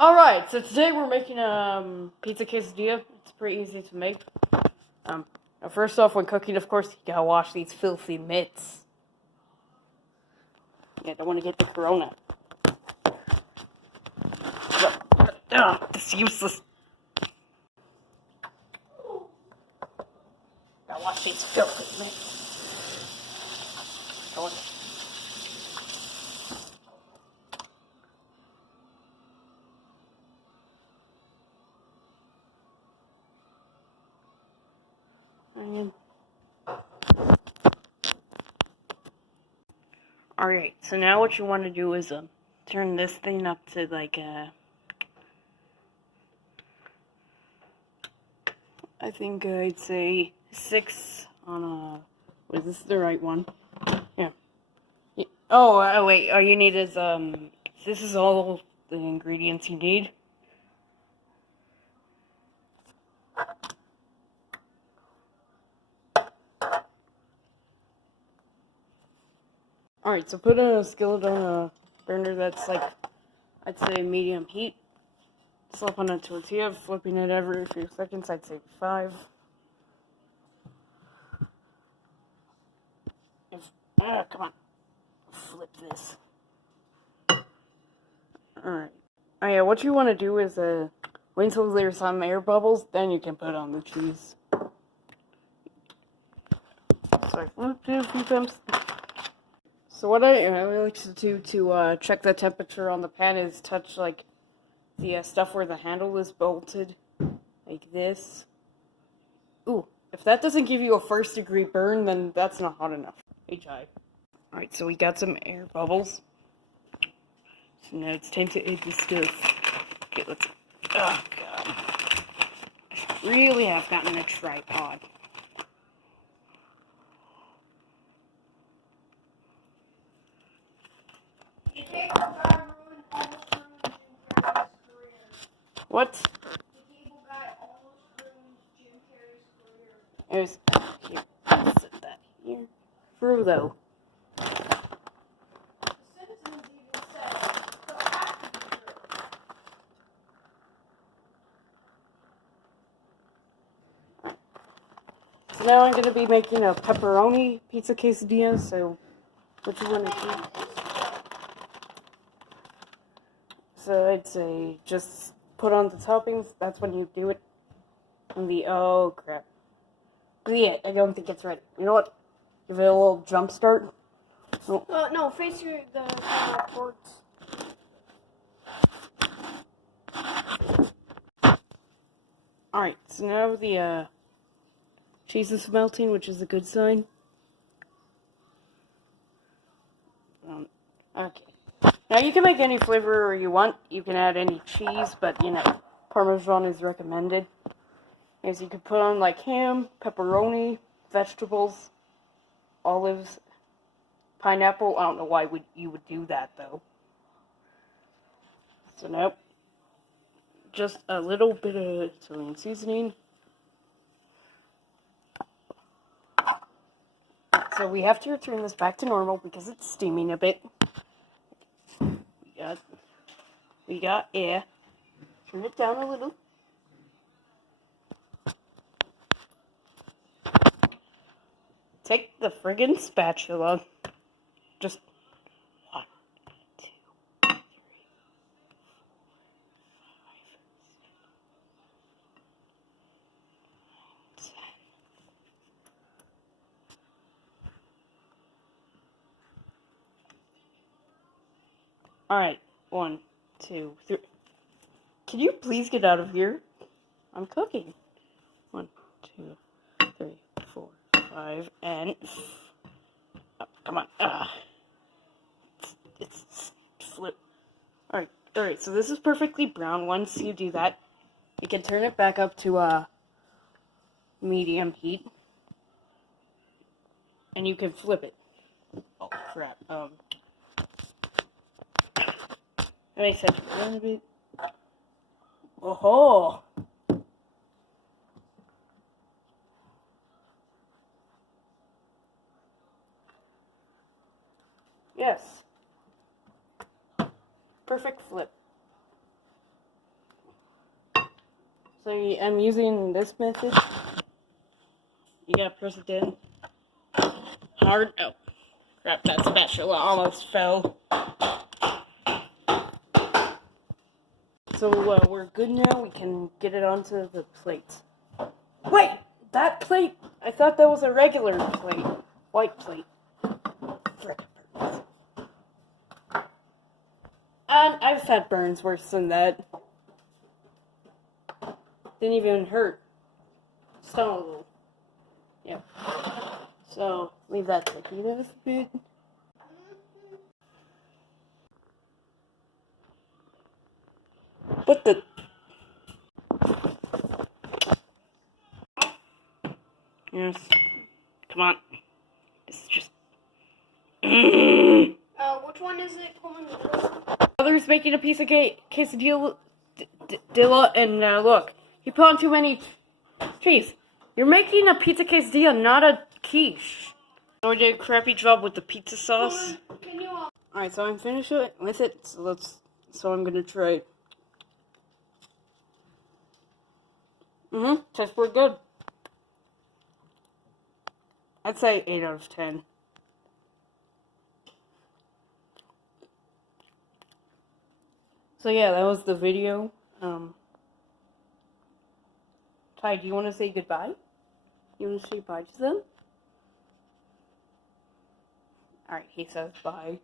Alright, so today we're making pizza quesadilla. It's pretty easy to make. Now first off, when cooking, of course, you gotta wash these filthy mitts. Yeah, don't want to get the corona. Ugh, this is useless. Gotta wash these filthy mitts. Alright, so now what you want to do is turn this thing up to like I think I'd say 6 on wait, this is the right one. Yeah. Oh, wait, all you need is this is all the ingredients you need. Alright, so put a skillet on a burner that's like, I'd say medium heat. Slap on a tortilla, flipping it every few seconds, I'd say 5. Come on. Flip this. Alright. Oh yeah, what you want to do is wait until there's some air bubbles, then you can put on the cheese. So I flipped it a few times. So what I like to do to check the temperature on the pan is touch like the stuff where the handle is bolted, like this. Ooh, if that doesn't give you a 1st degree burn, then that's not hot enough. HI. Alright, so we got some air bubbles. So now it's time to add the stuff. Okay, let's... Oh, God. I really have gotten a tripod. What? The cable guy almost ruined Jim Carrey's career. It was here. Let's set that here. True though. The Simpsons even said so it has to be true. So now I'm gonna be making a pepperoni pizza quesadilla. So what you wanna do? So I'd say just put on the toppings. That's when you do it. And oh crap. But yeah, I don't think it's ready. You know what? Give it a little jump start. Oh. No, face the ports. Alright, so now the cheese is melting, which is a good sign. Okay. Now you can make any flavor you want. You can add any cheese, but you know, parmesan is recommended. As you could put on like ham, pepperoni, vegetables, olives, pineapple. I don't know why you would do that though. So nope. Just a little bit of Italian seasoning. So we have to return this back to normal because it's steaming a bit. We got air. Turn it down a little. Take the friggin' spatula. Just 1, 2, 3, 4, 5, 6, 7. Alright, 1, 2, 3. Can you please get out of here? I'm cooking. 1, 2, 3, 4, 5, and... Oh, come on. It's flip. Alright, so this is perfectly brown. Once you do that, you can turn it back up to medium heat. And you can flip it. Oh, crap. Let me set it a little bit. Oh-ho! Yes. Perfect flip. So I'm using this method. You gotta press it in hard. Oh, crap, that spatula almost fell. So we're good now. We can get it onto the plate. Wait, that plate? I thought that was a regular plate. White plate. And I've had burns worse than that. Didn't even hurt. Stung a little. Yep. So, leave that to heat a bit. What the? Yes. Come on. It's just. Which one is it pulling the door? Mother's making a piece of quesadilla, and look, he put on too many cheese. You're making a pizza quesadilla, not a quiche. I did a crappy job with the pizza sauce. Can you? Alright, so I'm finished with it. So I'm gonna try it. Tastes pretty good. I'd say 8 out of 10. So yeah, that was the video. Ty, do you want to say goodbye? You want to say bye to them? Alright, he says bye.